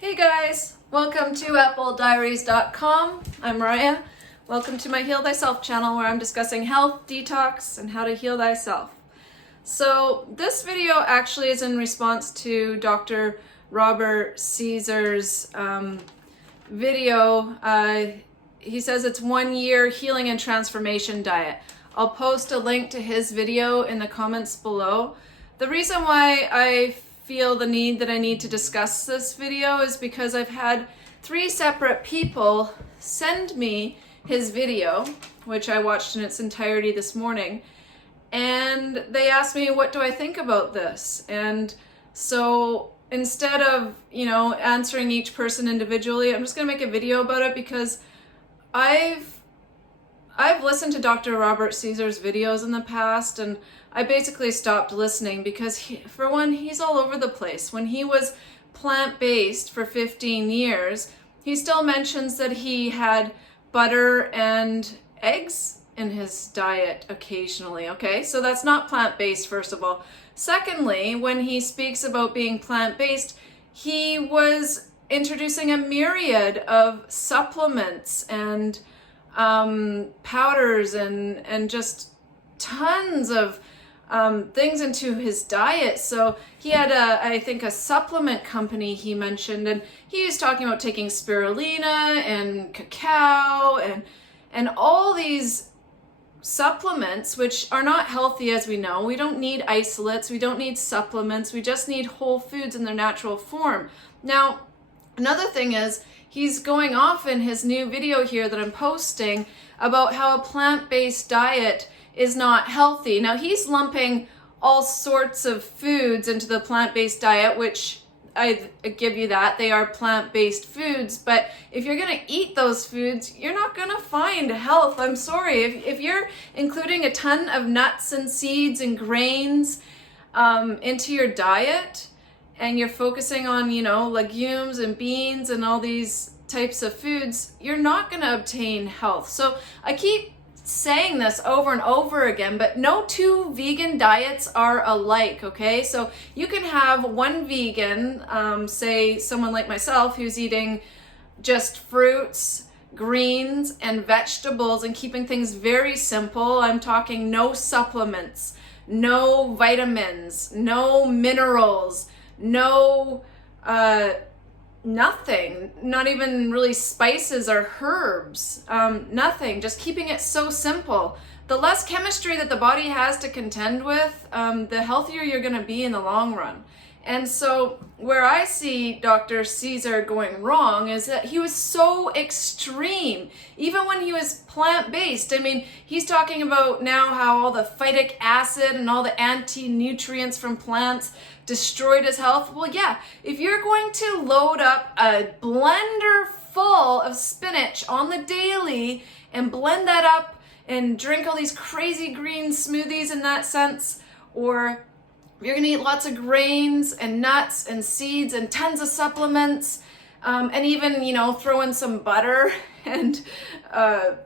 Hey guys, welcome to AppleDiaries.com. I'm Mariah. Welcome to my Heal Thyself channel where I'm discussing health, detox, and how to heal thyself. So this video actually is in response to Dr. Robert Cassar's video. He says it's 1 year healing and transformation diet. I'll post a link to his video in the comments below. The reason why I feel the need that I need to discuss this video is because I've had 3 separate people send me his video, which I watched in its entirety this morning, and they asked me, what do I think about this? And so instead of, answering each person individually, I'm just gonna make a video about it because I've listened to Dr. Robert Cassar's videos in the past, and I basically stopped listening because for one, he's all over the place. When he was plant-based for 15 years, he still mentions that he had butter and eggs in his diet occasionally, okay? So that's not plant-based, first of all. Secondly, when he speaks about being plant-based, he was introducing a myriad of supplements and powders and just tons of things into his diet. So he had I think a supplement company he mentioned, and he was talking about taking spirulina and cacao and all these supplements, which are not healthy, as we know. We don't need isolates, we don't need supplements, we just need whole foods in their natural form. Now, another thing is, he's going off in his new video here that I'm posting about how a plant-based diet is not healthy. Now, he's lumping all sorts of foods into the plant-based diet, which I give you that. They are plant-based foods, but if you're gonna eat those foods, you're not gonna find health. I'm sorry. If you're including a ton of nuts and seeds and grains into your diet, and you're focusing on, legumes and beans and all these types of foods, you're not going to obtain health. So I keep saying this over and over again, but no 2 vegan diets are alike, okay? So you can have one vegan, say someone like myself who's eating just fruits, greens, and vegetables and keeping things very simple. I'm talking no supplements, no vitamins, no minerals, no nothing, not even really spices or herbs, nothing, just keeping it so simple. The less chemistry that the body has to contend with, the healthier you're going to be in the long run. And so where I see Dr. Cassar going wrong is that he was so extreme, even when he was plant-based. I mean, he's talking about now how all the phytic acid and all the anti-nutrients from plants destroyed his health. Well, yeah, if you're going to load up a blender full of spinach on the daily and blend that up and drink all these crazy green smoothies in that sense, or you're gonna eat lots of grains and nuts and seeds and tons of supplements, and even, throw in some butter. And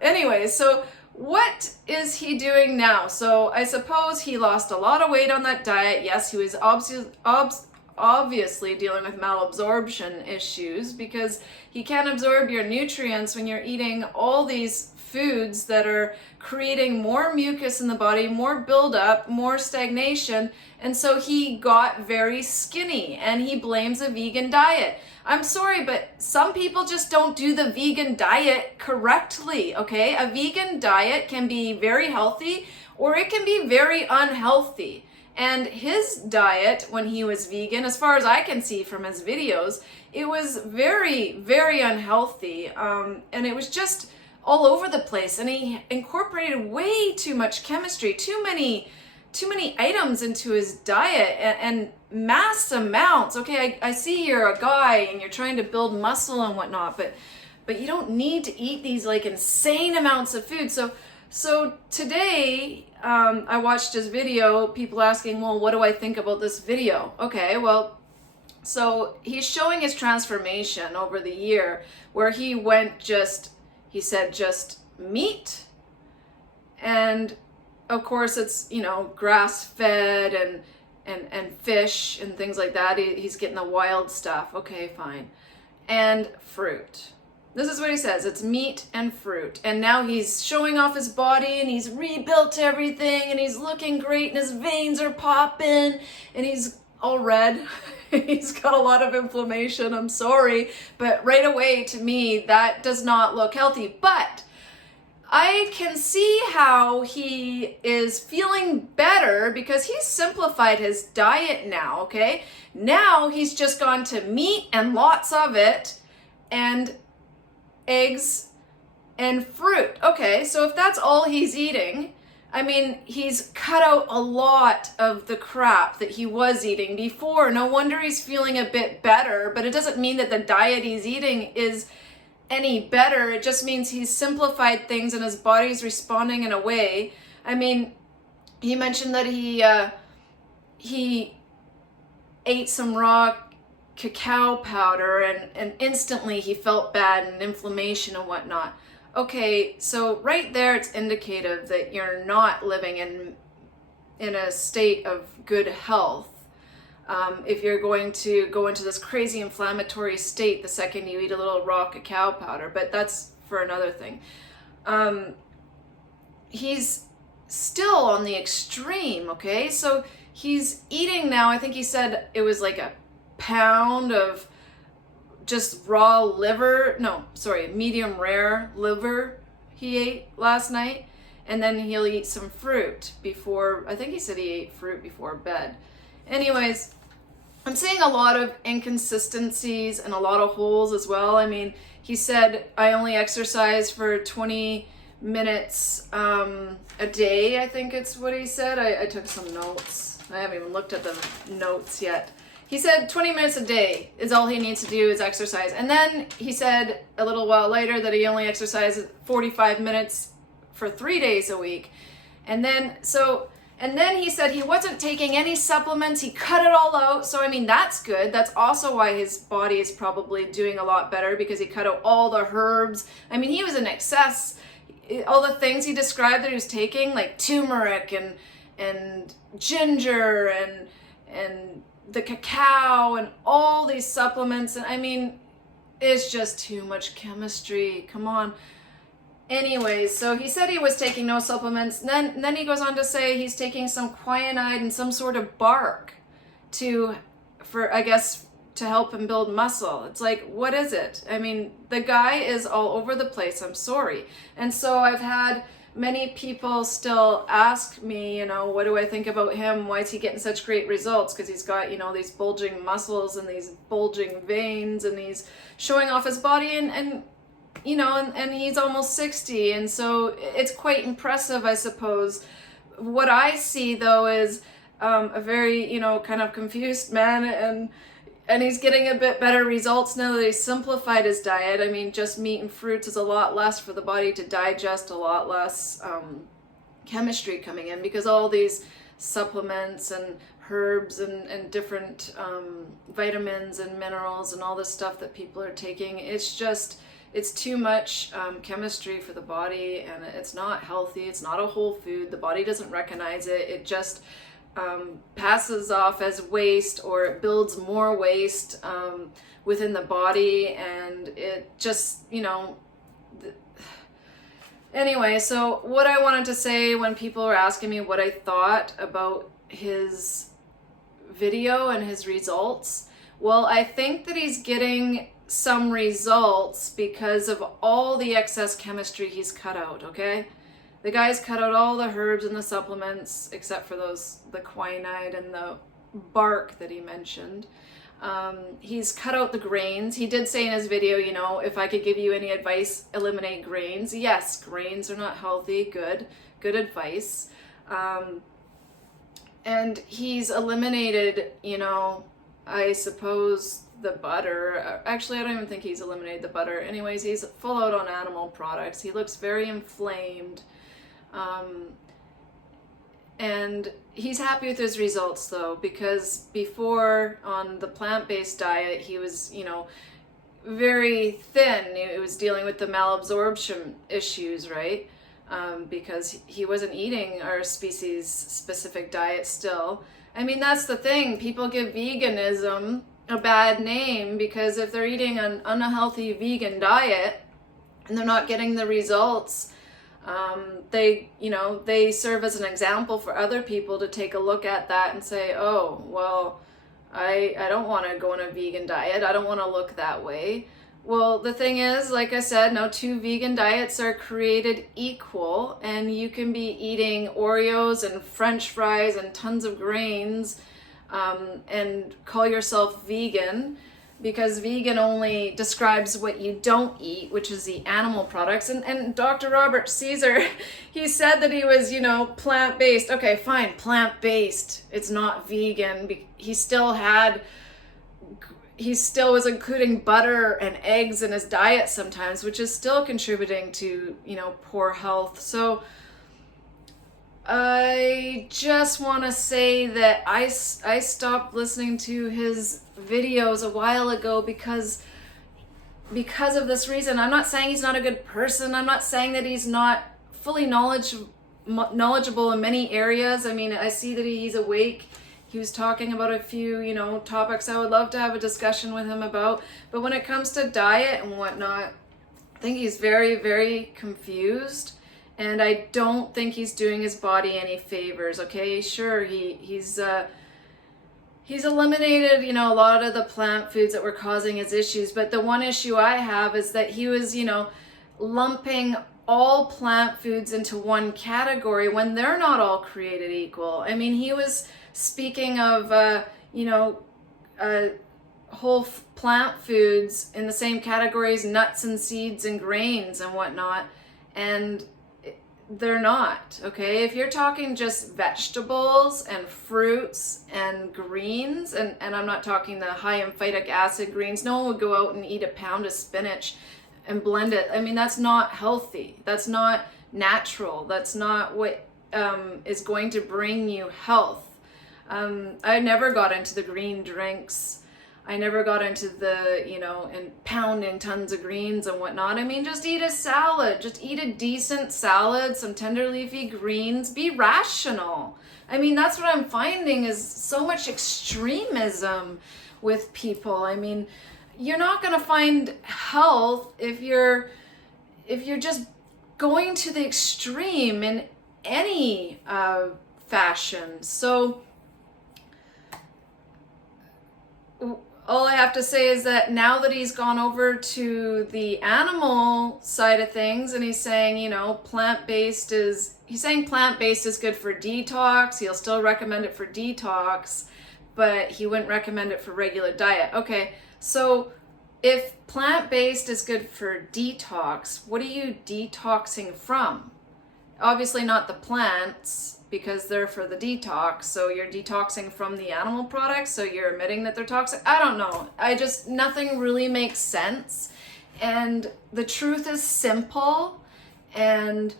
anyways, so what is he doing now? So I suppose he lost a lot of weight on that diet. Yes, he was obviously dealing with malabsorption issues because he can't absorb your nutrients when you're eating all these foods that are creating more mucus in the body, more buildup, more stagnation. And so he got very skinny and he blames a vegan diet. I'm sorry, but some people just don't do the vegan diet correctly, okay? A vegan diet can be very healthy or it can be very unhealthy. And his diet, when he was vegan, as far as I can see from his videos, it was very, very unhealthy. And it was just all over the place. And he incorporated way too much chemistry, too many items into his diet, and mass amounts. Okay, I see you're a guy and you're trying to build muscle and whatnot, but you don't need to eat these like insane amounts of food. So today, I watched his video, people asking, well, what do I think about this video? Okay, well, so he's showing his transformation over the year where he went he said just meat, and of course it's, grass-fed and fish and things like that. He's getting the wild stuff. Okay, fine. and fruit. This is what he says. It's meat and fruit. And now he's showing off his body and he's rebuilt everything and he's looking great and his veins are popping and he's all red. He's got a lot of inflammation. I'm sorry. But right away, to me, that does not look healthy. But I can see how he is feeling better because he's simplified his diet now, okay? Now he's just gone to meat and lots of it and eggs and fruit. Okay, so if that's all he's eating, I mean, he's cut out a lot of the crap that he was eating before. No wonder he's feeling a bit better, but it doesn't mean that the diet he's eating is any better. It just means he's simplified things and his body's responding in a way. I mean, he mentioned that he ate some raw cacao powder and instantly he felt bad and inflammation and whatnot. Okay, so right there it's indicative that you're not living in a state of good health. If you're going to go into this crazy inflammatory state the second you eat a little raw cacao powder, but that's for another thing. He's still on the extreme, okay? So he's eating now, I think he said it was like a pound of just raw liver, medium rare liver he ate last night. And then he'll eat some fruit before, I think he said he ate fruit before bed. Anyways, I'm seeing a lot of inconsistencies and a lot of holes as well. I mean, he said, I only exercise for 20 minutes a day, I think it's what he said. I took some notes. I haven't even looked at the notes yet. He said 20 minutes a day is all he needs to do is exercise. And then he said a little while later that he only exercises 45 minutes for 3 days a week. And then he said he wasn't taking any supplements. He cut it all out. So, I mean, that's good. That's also why his body is probably doing a lot better because he cut out all the herbs. I mean, he was in excess. All the things he described that he was taking, like turmeric and ginger and the cacao and all these supplements. And I mean, it's just too much chemistry. Come on. Anyways, so he said he was taking no supplements. Then he goes on to say he's taking some quinine and some sort of bark to help him build muscle. It's like, what is it? I mean, the guy is all over the place. I'm sorry. And so I've had many people still ask me, what do I think about him? Why is he getting such great results? Because he's got, these bulging muscles and these bulging veins and he's showing off his body and he's almost 60. And so it's quite impressive, I suppose. What I see, though, is a very, kind of confused man and he's getting a bit better results now that he's simplified his diet. I mean, just meat and fruits is a lot less for the body to digest, a lot less chemistry coming in because all these supplements and herbs and different vitamins and minerals and all this stuff that people are taking, it's too much chemistry for the body and it's not healthy. It's not a whole food. The body doesn't recognize it. It just passes off as waste or it builds more waste within the body and it just, Anyway, so what I wanted to say when people were asking me what I thought about his video and his results, well, I think that he's getting some results because of all the excess chemistry he's cut out, okay? The guy's cut out all the herbs and the supplements, except for the quinine and the bark that he mentioned. He's cut out the grains. He did say in his video, if I could give you any advice, eliminate grains. Yes, grains are not healthy. Good advice. And he's eliminated, I suppose, the butter. Actually, I don't even think he's eliminated the butter. Anyways, he's full out on animal products. He looks very inflamed. And he's happy with his results though, because before on the plant-based diet, he was, very thin. He was dealing with the malabsorption issues, right? Because he wasn't eating our species specific diet still. I mean, that's the thing. People give veganism a bad name, because if they're eating an unhealthy vegan diet and they're not getting the results, they serve as an example for other people to take a look at that and say, oh, well, I don't want to go on a vegan diet. I don't want to look that way. Well, the thing is, like I said, no two vegan diets are created equal, and you can be eating Oreos and French fries and tons of grains and call yourself vegan, because vegan only describes what you don't eat, which is the animal products. And Dr. Robert Cassar, he said that he was, plant-based. Okay, fine, plant-based. It's not vegan. He still was including butter and eggs in his diet sometimes, which is still contributing to, poor health. So I just want to say that I stopped listening to his videos a while ago because of this reason. I'm not saying he's not a good person. I'm not saying that he's not fully knowledgeable in many areas. I mean, I see that he's awake. He was talking about a few, topics I would love to have a discussion with him about. But when it comes to diet and whatnot, I think he's very, very confused. And I don't think he's doing his body any favors, okay? Sure, he's eliminated, a lot of the plant foods that were causing his issues. But the one issue I have is that he was, lumping all plant foods into one category when they're not all created equal. I mean, he was speaking of, whole plant foods in the same categories, nuts and seeds and grains and whatnot. And they're not, okay? If you're talking just vegetables and fruits and greens, and I'm not talking the high in phytic acid greens, no one would go out and eat a pound of spinach and blend it. I mean, that's not healthy. That's not natural. That's not what is going to bring you health. I never got into the green drinks. I never got into the, and pounding tons of greens and whatnot. I mean, just eat a salad. Just eat a decent salad, some tender leafy greens. Be rational. I mean, that's what I'm finding is so much extremism with people. I mean, you're not going to find health if you're just going to the extreme in any fashion. So all I have to say is that now that he's gone over to the animal side of things and he's saying, plant-based is good for detox. He'll still recommend it for detox, but he wouldn't recommend it for regular diet. Okay, so if plant-based is good for detox, what are you detoxing from? Obviously not the plants, because they're for the detox. So you're detoxing from the animal products, so you're admitting that they're toxic. I don't know. Nothing really makes sense. And the truth is simple. And,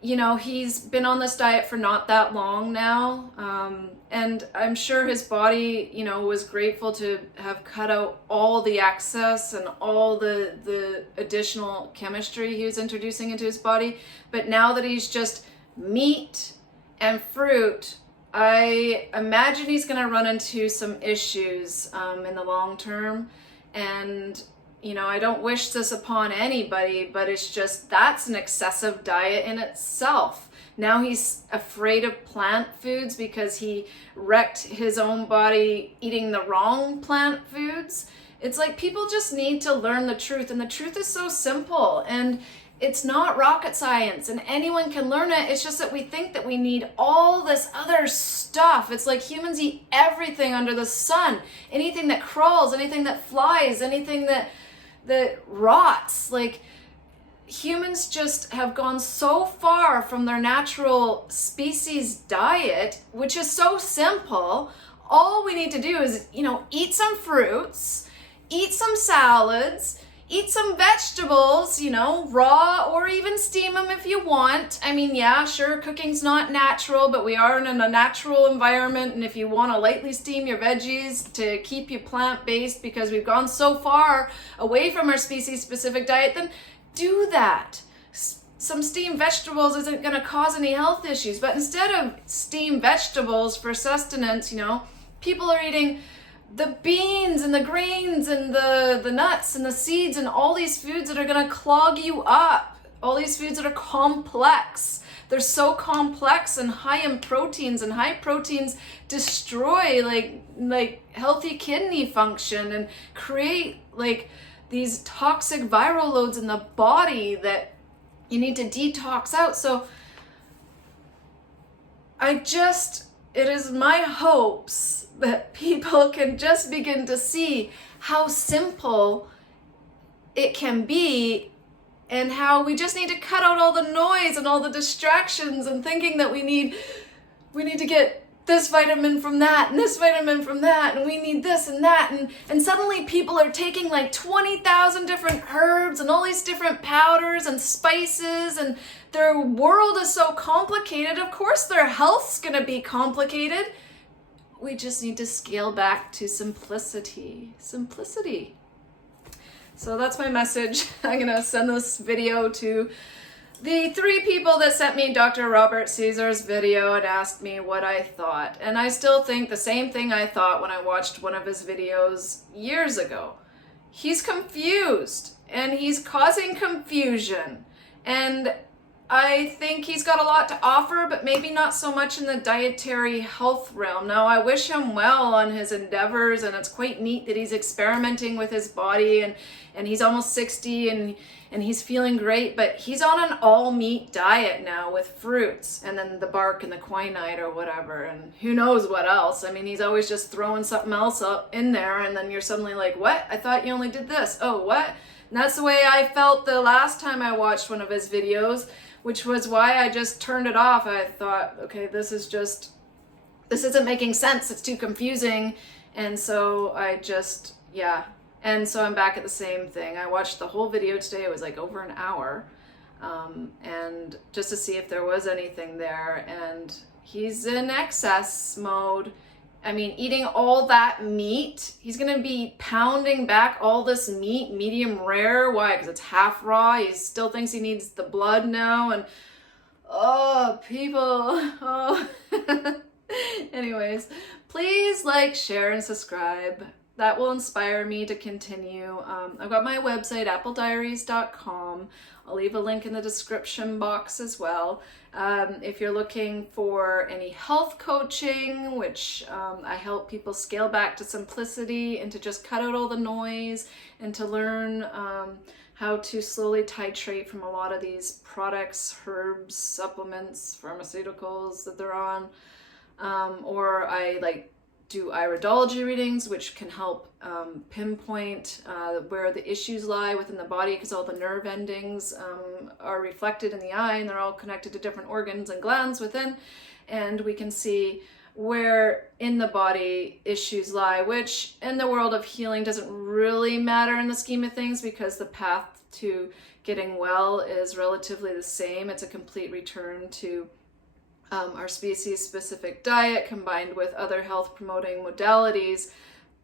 he's been on this diet for not that long now. And I'm sure his body, was grateful to have cut out all the excess and all the additional chemistry he was introducing into his body. But now that he's just meat and fruit, I imagine he's going to run into some issues in the long term. And, I don't wish this upon anybody, but it's just, that's an excessive diet in itself. Now he's afraid of plant foods because he wrecked his own body eating the wrong plant foods. It's like people just need to learn the truth, and the truth is so simple. And it's not rocket science, and anyone can learn it. It's just that we think that we need all this other stuff. It's like humans eat everything under the sun. Anything that crawls, anything that flies, anything that rots. Like, humans just have gone so far from their natural species diet, which is so simple. All we need to do is, eat some fruits, eat some salads, eat some vegetables, raw, or even steam them if you want. I mean, yeah, sure, cooking's not natural, but we are in a natural environment. And if you want to lightly steam your veggies to keep you plant-based because we've gone so far away from our species-specific diet, then do that. Some steamed vegetables isn't going to cause any health issues. But instead of steamed vegetables for sustenance, people are eating the beans and the grains and the nuts and the seeds and all these foods that are going to clog you up. All these foods that are complex. They're so complex and high in proteins, and high proteins destroy like healthy kidney function and create like these toxic viral loads in the body that you need to detox out. So it is my hopes that people can just begin to see how simple it can be, and how we just need to cut out all the noise and all the distractions and thinking that we need to get this vitamin from that and this vitamin from that, and we need this and that, and suddenly people are taking like 20,000 different herbs and all these different powders and spices, and their world is so complicated. Of course their health's gonna be complicated. We just need to scale back to simplicity. So that's my message. I'm gonna send this video to the 3 people that sent me Dr. Robert Cassar's video and asked me what I thought. And I still think the same thing I thought when I watched one of his videos years ago. He's confused and he's causing confusion. And I think he's got a lot to offer, but maybe not so much in the dietary health realm. Now, I wish him well on his endeavors, and it's quite neat that he's experimenting with his body, and he's almost 60 and he's feeling great, but he's on an all meat diet now with fruits and then the bark and the quinine or whatever, and who knows what else. I mean, he's always just throwing something else up in there, and then you're suddenly like, what? I thought you only did this. Oh, what? And that's the way I felt the last time I watched one of his videos, which was why I just turned it off. I thought, okay, this isn't making sense. It's too confusing. And so and so I'm back at the same thing. I watched the whole video today. It was like over an hour. And just to see if there was anything there. And he's in excess mode. I mean, eating all that meat, he's going to be pounding back all this meat, medium rare. Why? Because it's half raw. He still thinks he needs the blood now. And, people. Anyways, please like, share, and subscribe. That will inspire me to continue. I've got my website, applediaries.com. I'll leave a link in the description box as well. If you're looking for any health coaching, which I help people scale back to simplicity and to just cut out all the noise and to learn how to slowly titrate from a lot of these products, herbs, supplements, pharmaceuticals that they're on. Or I do Iridology readings, which can help pinpoint where the issues lie within the body, because all the nerve endings are reflected in the eye, and they're all connected to different organs and glands within, and we can see where in the body issues lie, which in the world of healing doesn't really matter in the scheme of things, because the path to getting well is relatively the same. It's a complete return to our species-specific diet combined with other health-promoting modalities,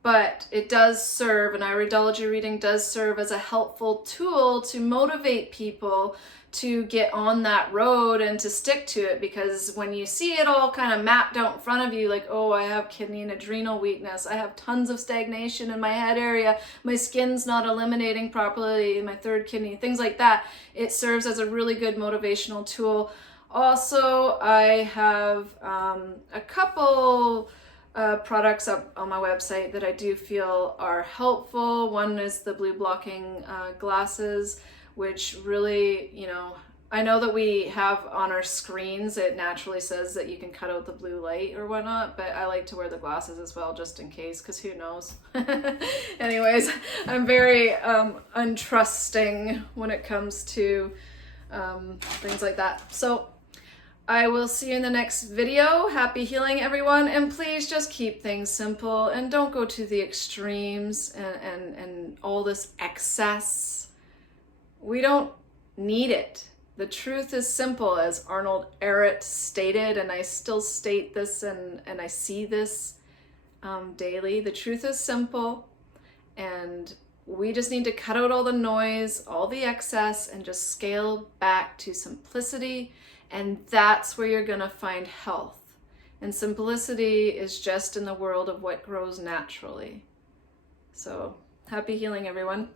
but it does serve, an iridology reading does serve as a helpful tool to motivate people to get on that road and to stick to it, because when you see it all kind of mapped out in front of you, like, oh, I have kidney and adrenal weakness, I have tons of stagnation in my head area, my skin's not eliminating properly, my third kidney, things like that, it serves as a really good motivational tool. Also, I have a couple products up on my website that I do feel are helpful. One is the blue blocking glasses, which really, I know that we have on our screens, it naturally says that you can cut out the blue light or whatnot, but I like to wear the glasses as well, just in case, because who knows. Anyways, I'm very untrusting when it comes to things like that. So I will see you in the next video. Happy healing, everyone. And please just keep things simple and don't go to the extremes and all this excess. We don't need it. The truth is simple, as Arnold Ehret stated, and I still state this and I see this daily. The truth is simple, and we just need to cut out all the noise, all the excess, and just scale back to simplicity. And that's where you're gonna find health. And simplicity is just in the world of what grows naturally. So happy healing, everyone.